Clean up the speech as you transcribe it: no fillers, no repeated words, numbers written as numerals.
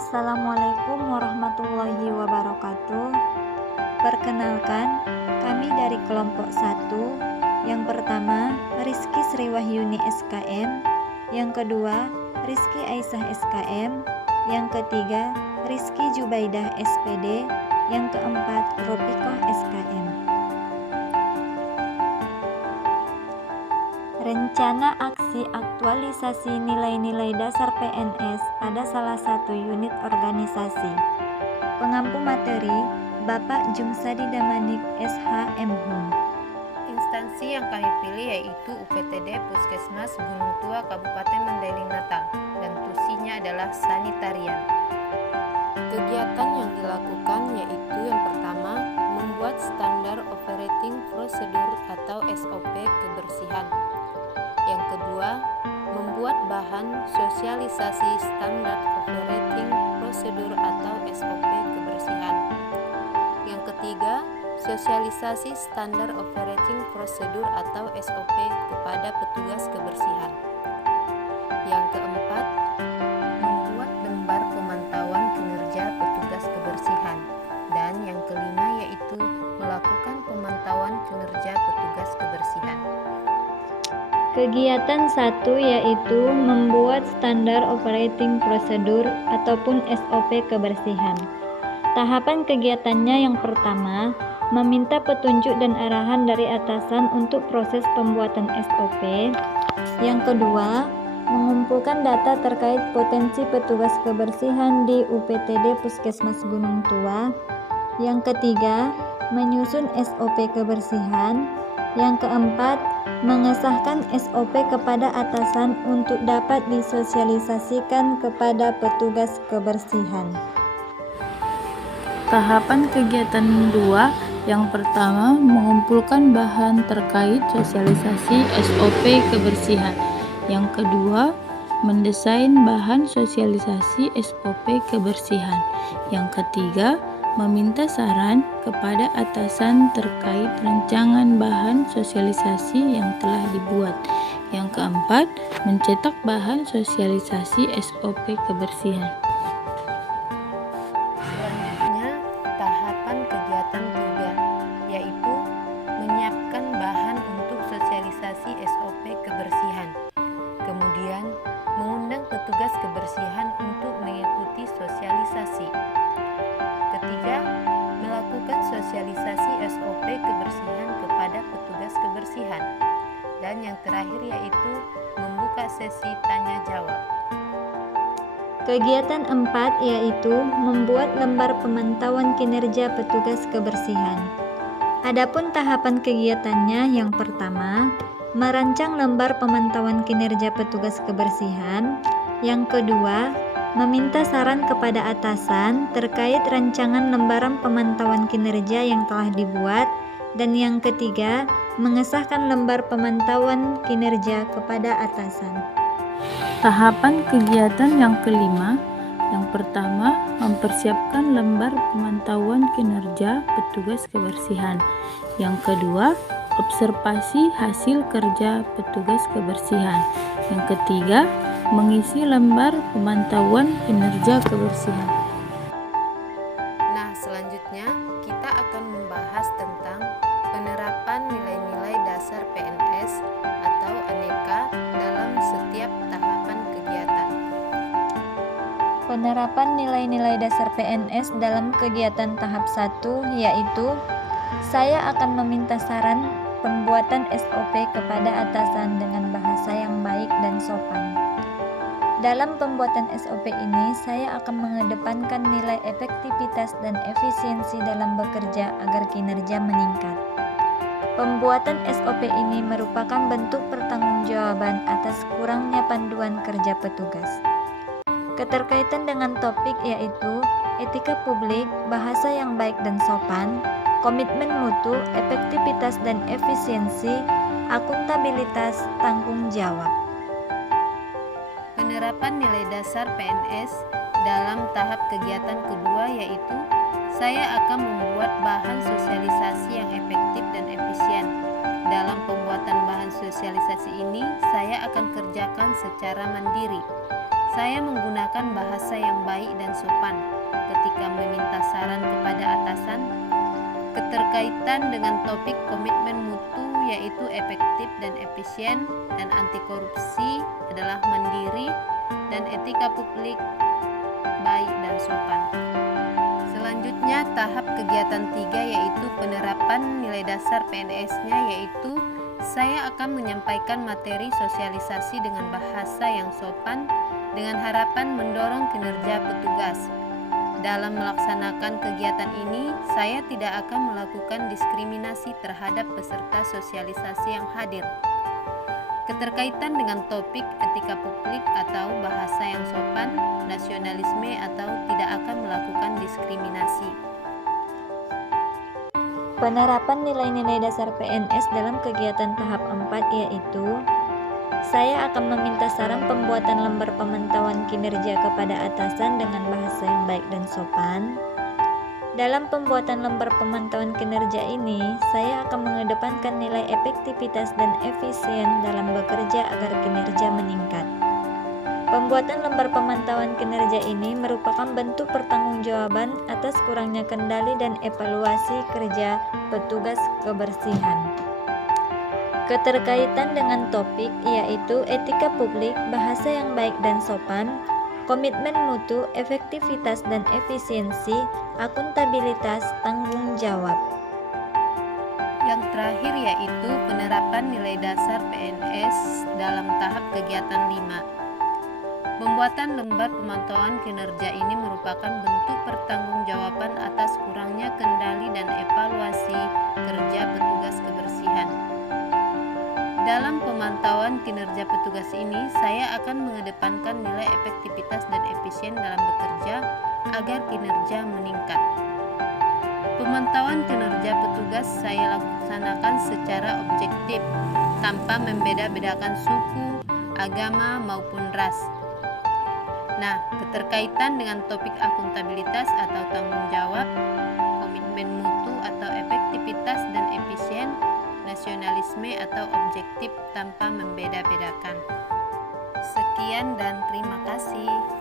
Assalamualaikum warahmatullahi wabarakatuh. Perkenalkan, kami dari kelompok 1. Yang pertama, Rizky Sriwahyuni SKM. Yang kedua, Rizky Aisyah SKM. Yang ketiga, Rizky Jubaidah SPD. Yang keempat, Ropikoh SKM. Rencana aksi aktualisasi nilai-nilai dasar PNS pada salah satu unit organisasi. Pengampu materi, Bapak Jungsadi Damanik SH.M.Hum. Instansi yang kami pilih yaitu UPTD Puskesmas Gunung Tua Kabupaten Mandailing Natal, dan tusinya adalah sanitarian. Kegiatan yang dilakukan yaitu yang pertama, membuat standar operating procedure atau SOP kebersihan. Yang kedua, membuat bahan sosialisasi standar operating procedure atau SOP kebersihan. Yang ketiga, sosialisasi standar operating procedure atau SOP kepada petugas kebersihan. Yang keempat, membuat lembar pemantauan kinerja petugas kebersihan. Dan yang kelima yaitu melakukan pemantauan kinerja petugas kebersihan. Kegiatan 1 yaitu membuat standar operating procedure ataupun SOP kebersihan. Tahapan kegiatannya yang pertama, meminta petunjuk dan arahan dari atasan untuk proses pembuatan SOP. Yang kedua, mengumpulkan data terkait potensi petugas kebersihan di UPTD Puskesmas Gunung Tua. Yang ketiga, menyusun SOP kebersihan. Yang keempat, mengesahkan SOP kepada atasan untuk dapat disosialisasikan kepada petugas kebersihan. Tahapan kegiatan 2, yang pertama mengumpulkan bahan terkait sosialisasi SOP kebersihan. Yang kedua, mendesain bahan sosialisasi SOP kebersihan. Yang ketiga, meminta saran kepada atasan terkait rancangan bahan sosialisasi yang telah dibuat. Yang keempat, mencetak bahan sosialisasi SOP kebersihan. Selanjutnya, tahapan kegiatan 3, yaitu menyiapkan bahan untuk sosialisasi SOP kebersihan. Kemudian, mengundang petugas kebersihan untuk mengikuti sosialisasi. Ketiga, melakukan sosialisasi SOP kebersihan kepada petugas kebersihan. Dan yang terakhir yaitu membuka sesi tanya jawab. Kegiatan 4 yaitu membuat lembar pemantauan kinerja petugas kebersihan. Adapun tahapan kegiatannya yang pertama, merancang lembar pemantauan kinerja petugas kebersihan. Yang kedua, meminta saran kepada atasan terkait rancangan lembaran pemantauan kinerja yang telah dibuat. Dan yang ketiga, mengesahkan lembar pemantauan kinerja kepada atasan. Tahapan kegiatan yang kelima, yang pertama, mempersiapkan lembar pemantauan kinerja petugas kebersihan. Yang kedua, observasi hasil kerja petugas kebersihan. Yang ketiga, mengisi lembar pemantauan kinerja kebersihan. Nah, selanjutnya kita akan membahas tentang penerapan nilai-nilai dasar PNS atau aneka dalam setiap tahapan kegiatan. Penerapan nilai-nilai dasar PNS dalam kegiatan tahap 1 yaitu saya akan meminta saran pembuatan SOP kepada atasan dengan bahasa yang baik dan sopan. Dalam pembuatan SOP ini, saya akan mengedepankan nilai efektivitas dan efisiensi dalam bekerja agar kinerja meningkat. Pembuatan SOP ini merupakan bentuk pertanggungjawaban atas kurangnya panduan kerja petugas. Keterkaitan dengan topik yaitu etika publik, bahasa yang baik dan sopan, komitmen mutu, efektivitas dan efisiensi, akuntabilitas, tanggung jawab. Penerapan nilai dasar PNS dalam tahap kegiatan kedua yaitu saya akan membuat bahan sosialisasi yang efektif dan efisien. Dalam pembuatan bahan sosialisasi ini, saya akan kerjakan secara mandiri. Saya menggunakan bahasa yang baik dan sopan ketika meminta saran kepada atasan. Keterkaitan dengan topik komitmen mutu yaitu efektif dan efisien dan anti korupsi adalah mandiri dan etika publik baik dan sopan. Selanjutnya tahap kegiatan 3 yaitu penerapan nilai dasar PNS-nya, yaitu saya akan menyampaikan materi sosialisasi dengan bahasa yang sopan dengan harapan mendorong kinerja petugas. Dalam melaksanakan kegiatan ini, saya tidak akan melakukan diskriminasi terhadap peserta sosialisasi yang hadir. Keterkaitan dengan topik etika publik atau bahasa yang sopan, nasionalisme atau tidak akan melakukan diskriminasi. Penerapan nilai-nilai dasar PNS dalam kegiatan tahap 4 yaitu saya akan meminta saran pembuatan lembar pemantauan kinerja kepada atasan dengan bahasa yang baik dan sopan. Dalam pembuatan lembar pemantauan kinerja ini, saya akan mengedepankan nilai efektivitas dan efisien dalam bekerja agar kinerja meningkat. Pembuatan lembar pemantauan kinerja ini merupakan bentuk pertanggungjawaban atas kurangnya kendali dan evaluasi kerja petugas kebersihan. Keterkaitan dengan topik yaitu etika publik, bahasa yang baik dan sopan, komitmen mutu, efektivitas dan efisiensi, akuntabilitas, tanggung jawab. Yang terakhir yaitu penerapan nilai dasar PNS dalam tahap kegiatan 5. Pembuatan lembar pemantauan kinerja ini merupakan bentuk pertanggungjawaban atas kurangnya kendali dan evaluasi kerja petugas kebersihan. Dalam pemantauan kinerja petugas ini, saya akan mengedepankan nilai efektivitas dan efisien dalam bekerja agar kinerja meningkat. Pemantauan kinerja petugas saya laksanakan secara objektif, tanpa membeda-bedakan suku, agama, maupun ras. Nah, keterkaitan dengan topik akuntabilitas atau tanggung jawab, komitmen mutu atau efektivitas dan efisien, nasionalisme atau objektif tanpa membeda-bedakan. Sekian dan terima kasih.